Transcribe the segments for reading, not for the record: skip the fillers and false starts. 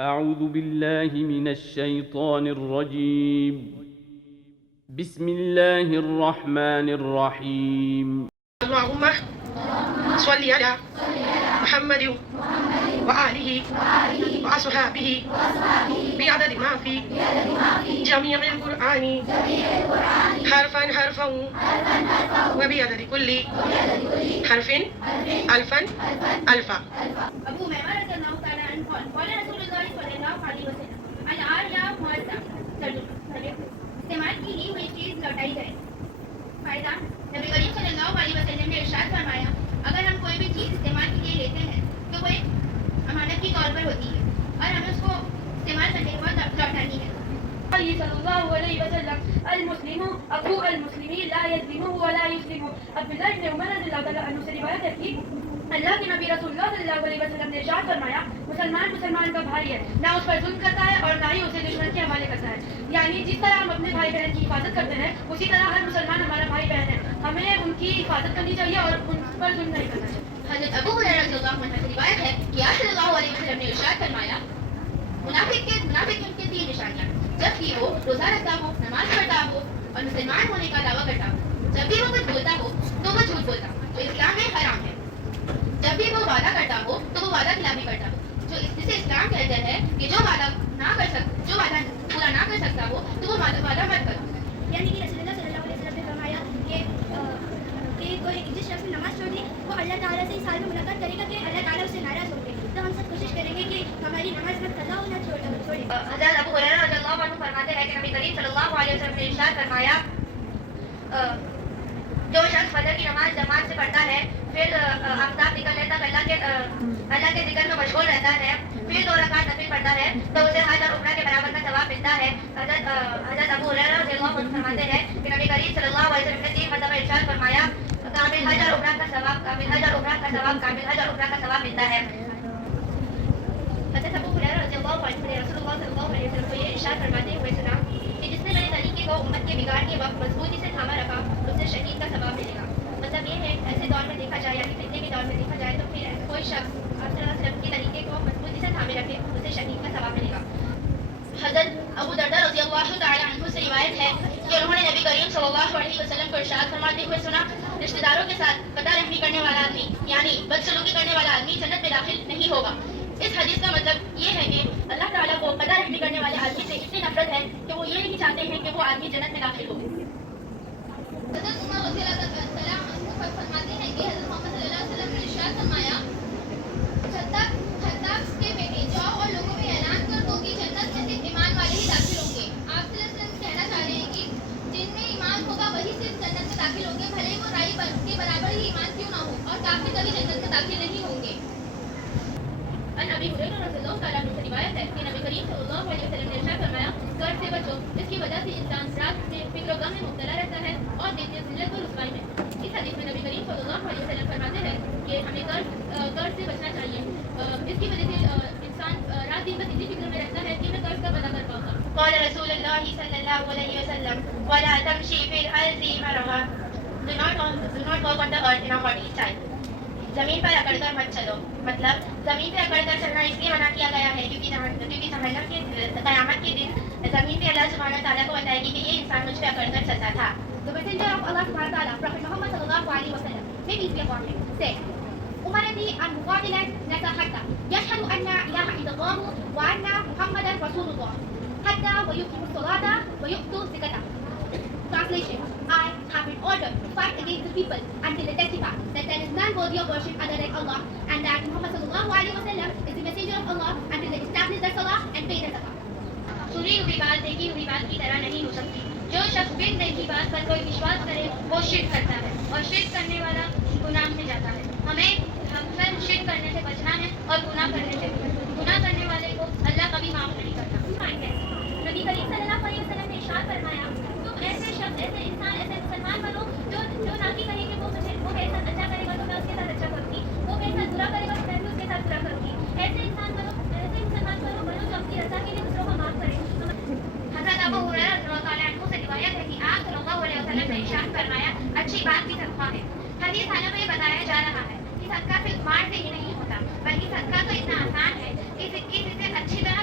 أعوذ بالله من الشيطان الرجيم. بسم الله الرحمن الرحيم. اللهم صل على محمد وآله وأصحابه بعدد ما في جميع القرآن حرفا حرفا وبعدد كل حرف ألفا ألفا. ابو میمن رضی اللہ تعالیٰ عنہ قال رسول اللہ صلی اللہ علیہ وسلم العاریہ معذہ استعمال کی لی ہوئی چیز لوٹائی جائے. فائدہ: نبی کریم صلی اللہ علیہ وسلم نے ارشاد فرمایا اگر ہم کوئی بھی چیز استعمال کے لیے لیتے ہیں تو وہ ایک امانت کے طور پر ہوتی ہے اور ہمیں اس کو استعمال کرنے کے بعد لوٹانی ہے. صلی اللہ علیہ وسلم المسلم اخو المسلمین لا یظلمه ولا یسلمه. عبداللہ ابن عمر رضی اللہ تعالیٰ عنہ سے روایت ہے کہ اللہ کے نبی رسول اللہ صلی اللہ علیہ وسلم نے ارشاد فرمایا مسلمان مسلمان کا بھائی ہے، نہ اس پر ظلم کرتا ہے اور نہ ہی اسے دشمن کے حوالے کرتا ہے. یعنی جس طرح ہم اپنے بھائی بہن کی حفاظت کرتے ہیں اسی طرح ہر مسلمان ہمارا بھائی بہن ہے، ہمیں ان کی حفاظت کرنی چاہیے اور ان پر ظلم نہیں کرنا چاہیے. حضرت ابو ہریرہ رضی اللہ عنہ سے روایت ہے کہ آپ صلی اللہ علیہ وسلم نے ارشاد فرمایا منافق کی ان کے 3 نشانیاں: جب بھی وہ روزہ رکھتا ہو، نماز پڑھتا ہو اور مسلمان ہونے کا دعویٰ کرتا ہو. جب بھی وہ کچھ بولتا ہو تو وہ جھوٹ بولتا ہو جو اسلام میں حرام ہے. جب بھی وہ وعدہ کرتا ہو تو وہ وعدہ خلافی کرتا ہو جسے اسلام کہتا ہے کہ جو وعدہ پورا نہ کر سکتا ہو تو وہ وعدہ مت کرو. یعنی کہ رسول اللہ صلی اللہ علیہ وسلم نے فرمایا کہ جس شخص نے نماز چھوڑ دی وہ اللہ تعالیٰ سے اس حال میں ملاقات کرے گا کہ اللہ تعالیٰ اس سے ناراض ہوں گے. تو ہم سب کوشش کریں گے کہ ہماری نماز میں قضا ہونا چھوڑے. حضرت ابو ہریرہ رضی اللہ عنہ فرماتے ہیں کہ نبی کریم صلی اللہ علیہ وسلم نے ارشاد فرمایا جو شخص فجر کی نماز جماعت سے پڑھتا ہے پھر آفتاب نکلنے تک اللہ کے ذکر میں مشغول رہتا ہے پھر 2 رکعت نفل پڑھتا ہے تو اسے حج اور عمرہ کے برابر کا ثواب ملتا ہے. حضرت ابو ہریرہ رضی اللہ عنہ فرماتے ہیں کہ نبی کریم صلی اللہ علیہ وسلم نے 3 مرتبہ ارشاد فرمایا کامل حج اور عمرہ کا ثواب کامل حج اور عمرہ کا ثواب ملتا ہے. حضرت ابو ہریرہ رضی اللہ عنہ نے رسول اللہ صلی اللہ علیہ وسلم کو یہ ارشاد فرماتے ہوئے سنا کہ جس نے میرے طریقے کو امت کے بگاڑ کے وقت مضبوطی سے تھاما رکھا اسے شہید کا ثواب ملے گا. مطلب یہ ہے ایسے دور میں دیکھا جائے یعنی فتنے کے دور میں دیکھا جائے تو پھر کوئی شخص آپ صلی اللہ علیہ وسلم کے طریقے کو مضبوطی سے تھامے رکھے اسے شہید کا ثواب ملے گا. حضرت ابو درداء رضی اللہ تعالیٰ عنہ سے روایت ہے کہ انہوں نے نبی کریم صلی اللہ علیہ وسلم کو ارشاد فرماتے ہوئے سنا رشتہ داروں کے ساتھ قطع رحمی کرنے والا آدمی یعنی بدسلوکی کرنے والا آدمی جنت میں داخل نہیں ہوگا. اس حدیث کا مطلب یہ ہے کہ اللہ تعالیٰ کو قطع رحمی کرنے والے آدمی سے اتنی نفرت ہے کہ وہ یہ نہیں چاہتے ہیں کہ وہ آدمی جنت میں داخل ہو. حضرت عمر رضی اللہ عنہ فرماتے ہیں کہ حضرت محمد صلی اللہ علیہ وسلم نے ارشاد فرمایا خطاب کے بیٹے جاؤ اور لوگوں میں اعلان کر دو کہ جنت میں صرف ایمان والے ہی داخل ہوں گے. آپ صلی اللہ علیہ وسلم کہنا چاہ رہے ہیں کہ جن میں ایمان ہوگا وہی صرف جنت میں داخل ہوں گے بھلے ہی وہ رائی کے برابر ہی ایمان کیوں نہ ہو اور کافر کبھی جنت میں داخل نہیں ہوں گے. ابی ہریرہ رضی اللہ تعالیٰ عنہ سے روایت ہے کہ نبی کریم صلی اللہ علیہ وسلم نے ارشاد فرمایا قرض سے بچو اس کی وجہ سے انسان رات میں فکر و غم میں مبتلا رہتا ہے اور دن میں ذلت و رسوائی میں. اس حدیث میں نبی کریم صلی اللہ علیہ وسلم فرماتے ہیں کہ ہمیں قرض سے بچنا چاہیے. اس کی وجہ سے انسان رات دن بس اسی فکر میں رہتا ہے کہ میں قرض کب ادا کر پاؤں گا. قال رسول اللہ صلی اللہ علیہ وسلم ولا تمشي في الارض مرحا. Do not walk on the earth in a haughty style. زمین پر اکڑ کر مت چلو. مطلب زمین پہ اکڑ کر چلنا اس لیے منع کیا گیا ہے کیونکہ جہنم کے قیامت کے دن زمین پہ اللہ سبحانہ وتعالیٰ کو بتائے گی کہ یہ انسان مجھ پہ اکڑ کر چلتا تھا. The messenger of Allah subhanahu wa ta'ala, Prophet Muhammad sallallahu alaihi wasallam, may peace be upon him, said, أمرني أن أقاتل الناس حتى يشهدوا أن لا إله إلا الله وأن محمدا رسول الله حتى ويقيموا الصلاة ويؤتوا الزكاة. Translation: I have been ordered to fight against the people until they testify that there is none worthy of worship other than Allah and that Muhammad sallallahu alaihi wasallam is the messenger of Allah until they establish their salah and pay their zakah. سنی ہوئی بات دیکھی ہوئی بات کی طرح نہیں ہو سکتی. جو شخص بن دیکھی بات پر کوئی وشواس کرے وہ شرک کرتا ہے اور شرک کرنے والا گناہ میں جاتا ہے. ہمیں شرک کرنے سے بچنا ہے اور گناہ کرنے سے گناہ کرنے والے کو اللہ کبھی معاف نہیں کرتا. نبی کریم صلی اللہ علیہ وسلم نے ارشاد فرمایا تم ایسے شخص ایسے انسان ایسے مسلمان بنو جو نہ کہ کہیں کہ وہ میرے ساتھ اچھا کرے گا تو میں اس کے ساتھ اچھا کروں گی, وہ میرے ساتھ برا کرے گا تو میں بھی اس کے ساتھ برا کروں گی. ایسے انسان بنو ایسے مسلمان بنو جو اپنی رضا کے لیے دوسروں کو معاف کرے. حضرت ابو ہریرہ رضی اللہ تعالیٰ عنہ سے روایت ہے کہ آپ صلی اللہ علیہ وسلم نے ارشاد فرمایا اچھی بات کی تنخواہ ہے. حدیث خانہ میں بتایا جا رہا ہے کہ صدقہ صرف مال سے ہی نہیں ہوتا بلکہ صدقہ تو اتنا آسان ہے کہ اسے اچھی طرح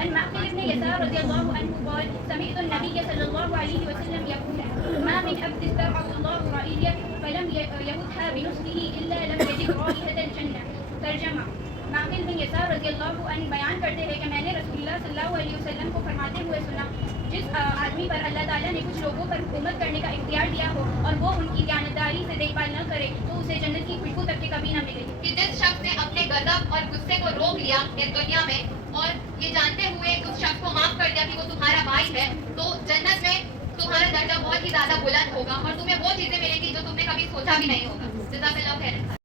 عن معقل بن يسار رضي الله عنه قال سمعت النبي صلى الله عليه وسلم يقول ما من عبد استرعاه الله رعية فلم يهدها بنصحه إلا لم يجد رائحة الجنة. ترجمہ: معقل بن یسار رضی اللہ عنہ بیان کرتے ہیں کہ میں نے رسول اللہ صلی اللہ علیہ وسلم کو فرماتے ہوئے سنا، جس آدمی پر اللہ تعالیٰ نے کچھ لوگوں پر حکومت کرنے کا اختیار دیا ہو اور وہ ان کی دیانتداری سے دیکھ بھال نہ کرے تو اسے جنت کی خوشبو تک کے کبھی نہ ملے گی۔ کہ جس شخص نے اپنے غضب اور غصے کو روک لیا اس دنیا میں اور یہ جانتے ہوئے اس شخص کو معاف کر دیا کہ وہ تمہارا بھائی ہے، تو جنت میں تمہارا درجہ بہت ہی زیادہ بلند ہوگا اور تمہیں وہ چیزیں ملیں گی جو تم نے کبھی سوچا بھی نہیں ہوگا۔ جزاک اللہ خیر۔